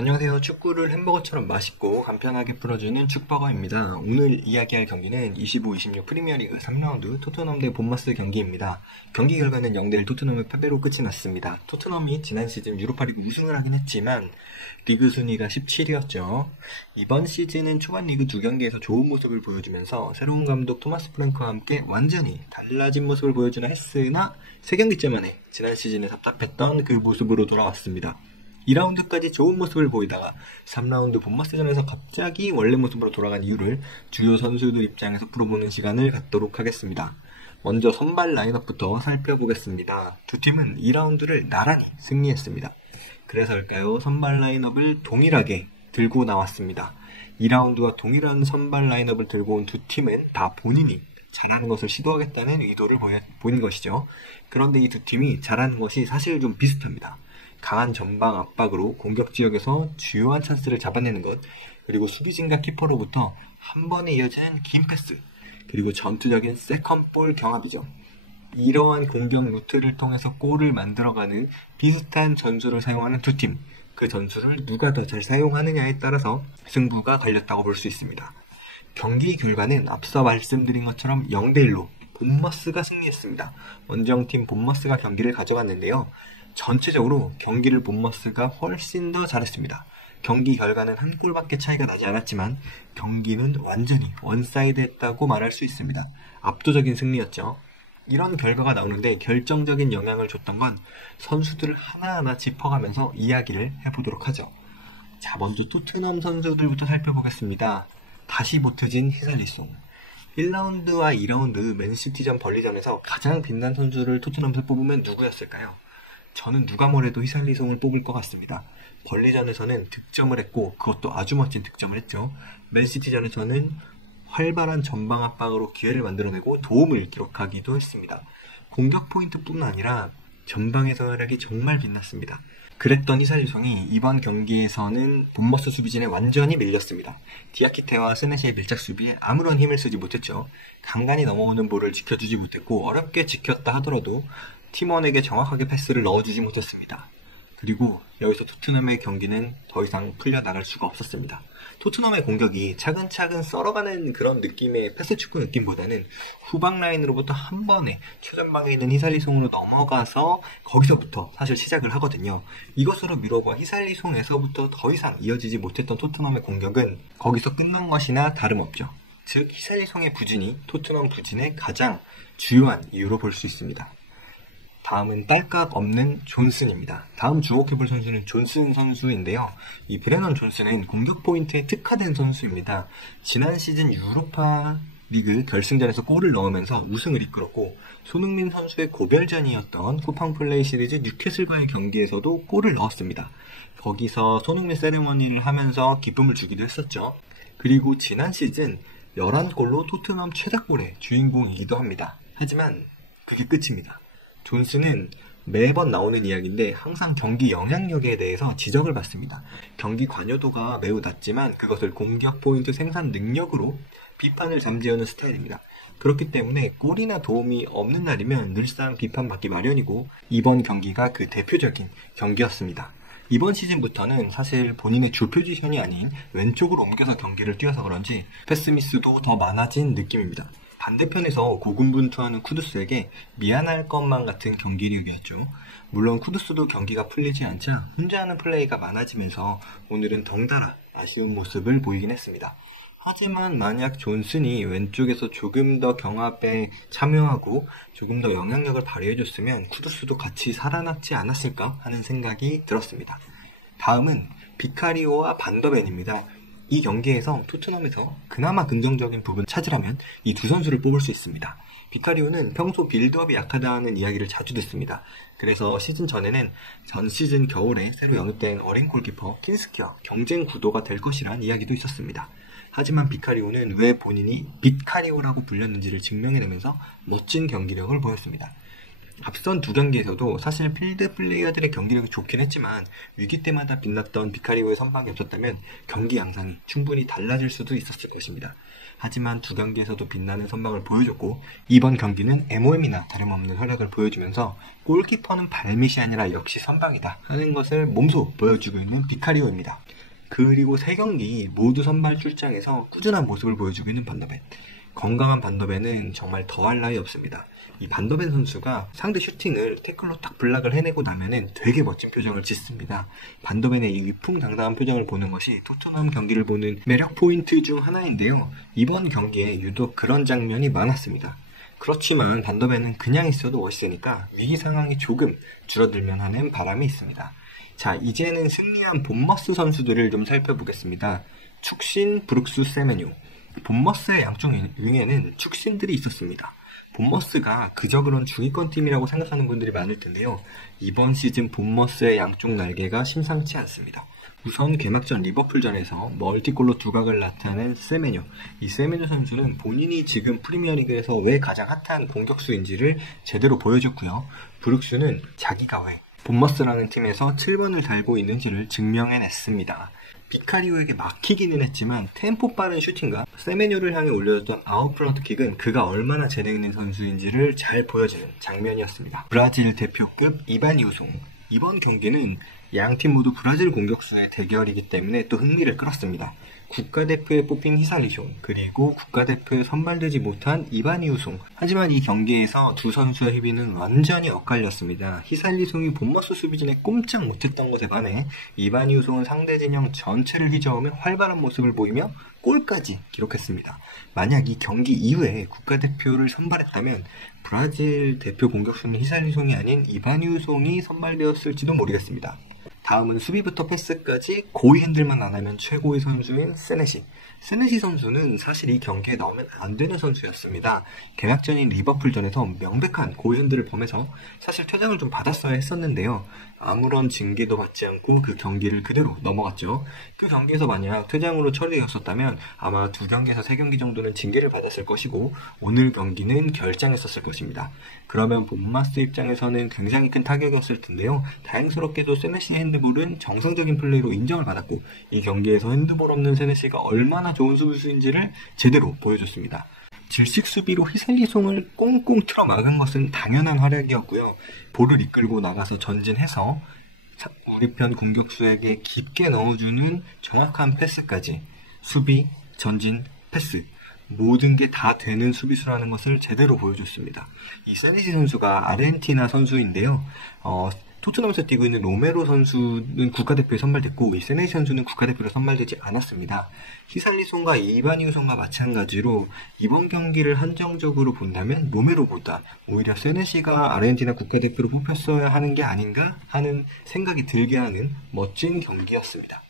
안녕하세요. 축구를 햄버거처럼 맛있고 간편하게 풀어주는 축버거입니다. 오늘 이야기할 경기는 25-26 프리미어리그 3라운드 토트넘 대 본머스 경기입니다. 경기 결과는 0대1 토트넘의 패배로 끝이 났습니다. 토트넘이 지난 시즌 유로파리그 우승을 하긴 했지만 리그 순위가 17위였죠. 이번 시즌은 초반 리그 2경기에서 좋은 모습을 보여주면서 새로운 감독 토마스 프랭크와 함께 완전히 달라진 모습을 보여주는 했으나 3경기째 만에 지난 시즌에 답답했던 그 모습으로 돌아왔습니다. 2라운드까지 좋은 모습을 보이다가 3라운드 본머스전에서 갑자기 원래 모습으로 돌아간 이유를 주요 선수들 입장에서 풀어보는 시간을 갖도록 하겠습니다. 먼저 선발 라인업부터 살펴보겠습니다. 두 팀은 2라운드를 나란히 승리했습니다. 그래서일까요? 선발 라인업을 동일하게 들고 나왔습니다. 2라운드와 동일한 선발 라인업을 들고 온 두 팀은 다 본인이 잘하는 것을 시도하겠다는 의도를 보인 것이죠. 그런데 이 두 팀이 잘하는 것이 사실 좀 비슷합니다. 강한 전방 압박으로 공격 지역에서 주요한 찬스를 잡아내는 것, 그리고 수비진과 키퍼로부터 한 번에 이어지는 긴 패스, 그리고 전투적인 세컨볼 경합이죠. 이러한 공격 루트를 통해서 골을 만들어가는 비슷한 전술을 사용하는 두 팀, 그 전술을 누가 더 잘 사용하느냐에 따라서 승부가 갈렸다고 볼 수 있습니다. 경기 결과는 앞서 말씀드린 것처럼 0대1로 본머스가 승리했습니다. 원정팀 본머스가 경기를 가져갔는데요. 전체적으로 경기를 본머스가 훨씬 더 잘했습니다. 경기 결과는 한 골밖에 차이가 나지 않았지만 경기는 완전히 원사이드했다고 말할 수 있습니다. 압도적인 승리였죠. 이런 결과가 나오는데 결정적인 영향을 줬던 건 선수들을 하나하나 짚어가면서 이야기를 해보도록 하죠. 자, 먼저 토트넘 선수들부터 살펴보겠습니다. 다시 못해진 히살리송. 1라운드와 2라운드 맨시티전 벌리전에서 가장 빛난 선수를 토트넘에서 뽑으면 누구였을까요? 저는 누가 뭐래도 히살리송을 뽑을 것 같습니다. 벌리전에서는 득점을 했고 그것도 아주 멋진 득점을 했죠. 맨시티전에서는 활발한 전방 압박으로 기회를 만들어내고 도움을 기록하기도 했습니다. 공격 포인트뿐만 아니라 전방에서 활약이 정말 빛났습니다. 그랬던 히살리송이 이번 경기에서는 본머스 수비진에 완전히 밀렸습니다. 디아키테와 스네시의 밀착 수비에 아무런 힘을 쓰지 못했죠. 간간히 넘어오는 볼을 지켜주지 못했고 어렵게 지켰다 하더라도 팀원에게 정확하게 패스를 넣어주지 못했습니다. 그리고 여기서 토트넘의 경기는 더 이상 풀려나갈 수가 없었습니다. 토트넘의 공격이 차근차근 썰어가는 그런 느낌의 패스 축구 느낌보다는 후방 라인으로부터 한 번에 최전방에 있는 히살리송으로 넘어가서 거기서부터 사실 시작을 하거든요. 이것으로 미뤄봐 히살리송에서부터 더 이상 이어지지 못했던 토트넘의 공격은 거기서 끝난 것이나 다름없죠. 즉 히살리송의 부진이 토트넘 부진의 가장 주요한 이유로 볼 수 있습니다. 다음은 딸깍 없는 존슨입니다. 다음 주목해볼 선수는 존슨 선수인데요. 이 브레넌 존슨은 공격 포인트에 특화된 선수입니다. 지난 시즌 유로파 리그 결승전에서 골을 넣으면서 우승을 이끌었고 손흥민 선수의 고별전이었던 쿠팡 플레이 시리즈 뉴캐슬과의 경기에서도 골을 넣었습니다. 거기서 손흥민 세레머니를 하면서 기쁨을 주기도 했었죠. 그리고 지난 시즌 11골로 토트넘 최다골의 주인공이기도 합니다. 하지만 그게 끝입니다. 존슨은 매번 나오는 이야기인데 항상 경기 영향력에 대해서 지적을 받습니다. 경기 관여도가 매우 낮지만 그것을 공격 포인트 생산 능력으로 비판을 잠재우는 스타일입니다. 그렇기 때문에 골이나 도움이 없는 날이면 늘상 비판받기 마련이고 이번 경기가 그 대표적인 경기였습니다. 이번 시즌부터는 사실 본인의 주 포지션이 아닌 왼쪽으로 옮겨서 경기를 뛰어서 그런지 패스 미스도 더 많아진 느낌입니다. 반대편에서 고군분투하는 쿠두스에게 미안할 것만 같은 경기력이었죠. 물론 쿠두스도 경기가 풀리지 않자 혼자 하는 플레이가 많아지면서 오늘은 덩달아 아쉬운 모습을 보이긴 했습니다. 하지만 만약 존슨이 왼쪽에서 조금 더 경합에 참여하고 조금 더 영향력을 발휘해줬으면 쿠두스도 같이 살아났지 않았을까 하는 생각이 들었습니다. 다음은 비카리오와 반더벤입니다. 이 경기에서 토트넘에서 그나마 긍정적인 부분 찾으라면 이 두 선수를 뽑을 수 있습니다. 비카리오는 평소 빌드업이 약하다는 이야기를 자주 듣습니다. 그래서 시즌 전에는 전 시즌 겨울에 새로 영입된 어린 골키퍼 킨스키와 경쟁 구도가 될 것이란 이야기도 있었습니다. 하지만 비카리오는 왜 본인이 빗카리오라고 불렸는지를 증명해내면서 멋진 경기력을 보였습니다. 앞선 두 경기에서도 사실 필드 플레이어들의 경기력이 좋긴 했지만 위기 때마다 빛났던 비카리오의 선방이 없었다면 경기 양상이 충분히 달라질 수도 있었을 것입니다. 하지만 두 경기에서도 빛나는 선방을 보여줬고 이번 경기는 MOM이나 다름없는 활약을 보여주면서 골키퍼는 발밑이 아니라 역시 선방이다 하는 것을 몸소 보여주고 있는 비카리오입니다. 그리고 세 경기 모두 선발 출장에서 꾸준한 모습을 보여주고 있는 반더벤. 건강한 반더벤은 정말 더할 나위 없습니다. 이 반더벤 선수가 상대 슈팅을 태클로 딱 블락을 해내고 나면은 되게 멋진 표정을 짓습니다. 반더벤의 이 위풍당당한 표정을 보는 것이 토트넘 경기를 보는 매력 포인트 중 하나인데요. 이번 경기에 유독 그런 장면이 많았습니다. 그렇지만 반더벤은 그냥 있어도 멋있으니까 위기 상황이 조금 줄어들면 하는 바람이 있습니다. 자, 이제는 승리한 본머스 선수들을 좀 살펴보겠습니다. 축신, 브룩스, 세메뉴. 본머스의 양쪽 윙에는 축신들이 있었습니다. 본머스가 그저 그런 중위권 팀이라고 생각하는 분들이 많을 텐데요. 이번 시즌 본머스의 양쪽 날개가 심상치 않습니다. 우선 개막전 리버풀전에서 멀티골로 두각을 나타낸 세메뉴. 이 세메뉴 선수는 본인이 지금 프리미어리그에서 왜 가장 핫한 공격수인지를 제대로 보여줬고요. 브룩스는 자기가 왜 본머스라는 팀에서 7번을 달고 있는지를 증명해냈습니다. 비카리오에게 막히기는 했지만 템포 빠른 슈팅과 세메뉴를 향해 올려줬던 아웃프런트 킥은 그가 얼마나 재능 있는 선수인지를 잘 보여주는 장면이었습니다. 브라질 대표급 이바니우송. 이번 경기는 양팀 모두 브라질 공격수의 대결이기 때문에 또 흥미를 끌었습니다. 국가대표에 뽑힌 히살리숑 그리고 국가대표에 선발되지 못한 이바니우송. 하지만 이 경기에서 두 선수의 협의는 완전히 엇갈렸습니다. 히살리숑이 본머스 수비진에 꼼짝 못했던 것에 반해 이바니우송은 상대 진영 전체를 휘저으며 활발한 모습을 보이며 골까지 기록했습니다. 만약 이 경기 이후에 국가대표를 선발했다면 브라질 대표 공격수는 히살리숑이 아닌 이바니우송이 선발되었을지도 모르겠습니다. 다음은 수비부터 패스까지 고위 핸들만 안 하면 최고의 선수인 세네시. 세네시 선수는 사실 이 경기에 나오면 안 되는 선수였습니다. 개막전인 리버풀전에서 명백한 고위 핸들을 범해서 사실 퇴장을 좀 받았어야 했었는데요. 아무런 징계도 받지 않고 그 경기를 그대로 넘어갔죠. 그 경기에서 만약 퇴장으로 처리되었었다면 아마 2경기에서 3경기 정도는 징계를 받았을 것이고 오늘 경기는 결장했었을 것입니다. 그러면 본마스 입장에서는 굉장히 큰 타격이었을 텐데요. 다행스럽게도 세네시의 핸드볼은 정상적인 플레이로 인정을 받았고 이 경기에서 핸드볼 없는 세네시가 얼마나 좋은 수비수인지를 제대로 보여줬습니다. 질식 수비로 히살리송을 꽁꽁 틀어 막은 것은 당연한 활약이었고요. 볼을 이끌고 나가서 전진해서 우리 편 공격수에게 깊게 넣어주는 정확한 패스까지 수비, 전진, 패스 모든 게 다 되는 수비수라는 것을 제대로 보여줬습니다. 이 세네시 선수가 아르헨티나 선수인데요. 토트넘에서 뛰고 있는 로메로 선수는 국가대표에 선발됐고 이 세네시 선수는 국가대표로 선발되지 않았습니다. 히살리송과 이바니우송과 마찬가지로 이번 경기를 한정적으로 본다면 로메로보다 오히려 세네시가 아르헨티나 국가대표로 뽑혔어야 하는 게 아닌가 하는 생각이 들게 하는 멋진 경기였습니다.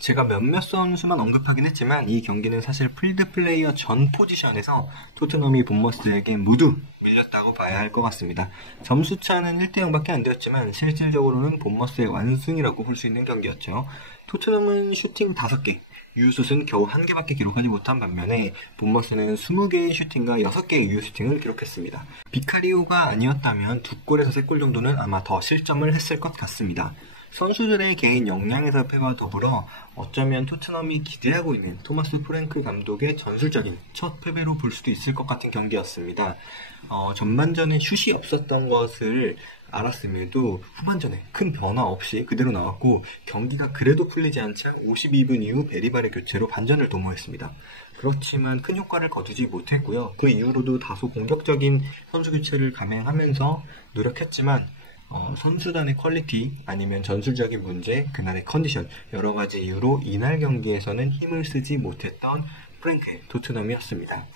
제가 몇몇 선수만 언급하긴 했지만 이 경기는 사실 필드 플레이어 전 포지션에서 토트넘이 본머스에게 모두 밀렸다고 봐야 할 것 같습니다. 점수차는 1대0밖에 안 되었지만 실질적으로는 본머스의 완승이라고 볼 수 있는 경기였죠. 토트넘은 슈팅 5개, 유효슛은 겨우 1개밖에 기록하지 못한 반면에 본머스는 20개의 슈팅과 6개의 유효슈팅을 기록했습니다. 비카리오가 아니었다면 2골에서 3골 정도는 아마 더 실점을 했을 것 같습니다. 선수들의 개인 역량에서 패와 더불어 어쩌면 토트넘이 기대하고 있는 토마스 프랭크 감독의 전술적인 첫 패배로 볼 수도 있을 것 같은 경기였습니다. 전반전에 슛이 없었던 것을 알았음에도 후반전에 큰 변화 없이 그대로 나왔고 경기가 그래도 풀리지 않자 52분 이후 베리발의 교체로 반전을 도모했습니다. 그렇지만 큰 효과를 거두지 못했고요. 그 이후로도 다소 공격적인 선수 교체를 감행하면서 노력했지만 선수단의 퀄리티 아니면 전술적인 문제, 그날의 컨디션 여러 가지 이유로 이날 경기에서는 힘을 쓰지 못했던 프랭크의 토트넘이었습니다.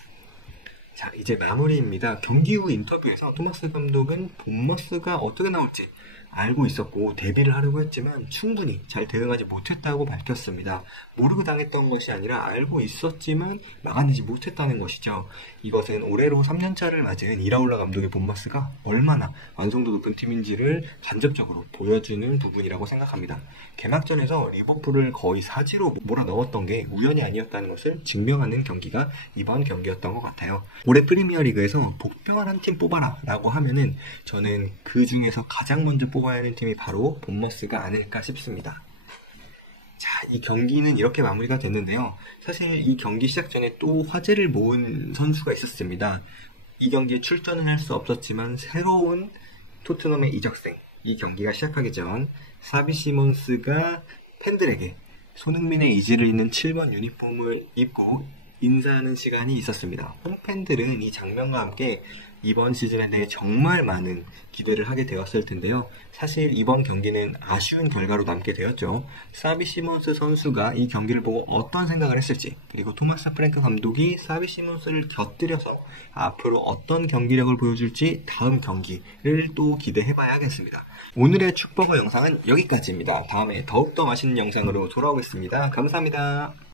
자, 이제 마무리입니다. 경기 후 인터뷰에서 토마스 감독은 본머스가 어떻게 나올지 알고 있었고 데뷔를 하려고 했지만 충분히 잘 대응하지 못했다고 밝혔습니다. 모르고 당했던 것이 아니라 알고 있었지만 막아내지 못했다는 것이죠. 이것은 올해로 3년차를 맞은 이라올라 감독의 본마스가 얼마나 완성도 높은 팀인지를 간접적으로 보여주는 부분이라고 생각합니다. 개막전에서 리버풀을 거의 사지로 몰아넣었던 게 우연이 아니었다는 것을 증명하는 경기가 이번 경기였던 것 같아요. 올해 프리미어리그에서 복병을 한 팀 뽑아라 라고 하면은 저는 그 중에서 가장 먼저 뽑아야 하는 팀이 바로 본머스가 아닐까 싶습니다. 자, 이 경기는 이렇게 마무리가 됐는데요. 사실 이 경기 시작 전에 또 화제를 모은 선수가 있었습니다. 이 경기에 출전은 할 수 없었지만 새로운 토트넘의 이적생, 이 경기가 시작하기 전 사비 시몬스가 팬들에게 손흥민의 의지를 잇는 7번 유니폼을 입고 인사하는 시간이 있었습니다. 홈팬들은 이 장면과 함께 이번 시즌에 대해 정말 많은 기대를 하게 되었을 텐데요. 사실 이번 경기는 아쉬운 결과로 남게 되었죠. 사비 시몬스 선수가 이 경기를 보고 어떤 생각을 했을지, 그리고 토마스 프랭크 감독이 사비 시몬스를 곁들여서 앞으로 어떤 경기력을 보여줄지 다음 경기를 또 기대해봐야겠습니다. 오늘의 축버거 영상은 여기까지입니다. 다음에 더욱더 맛있는 영상으로 돌아오겠습니다. 감사합니다.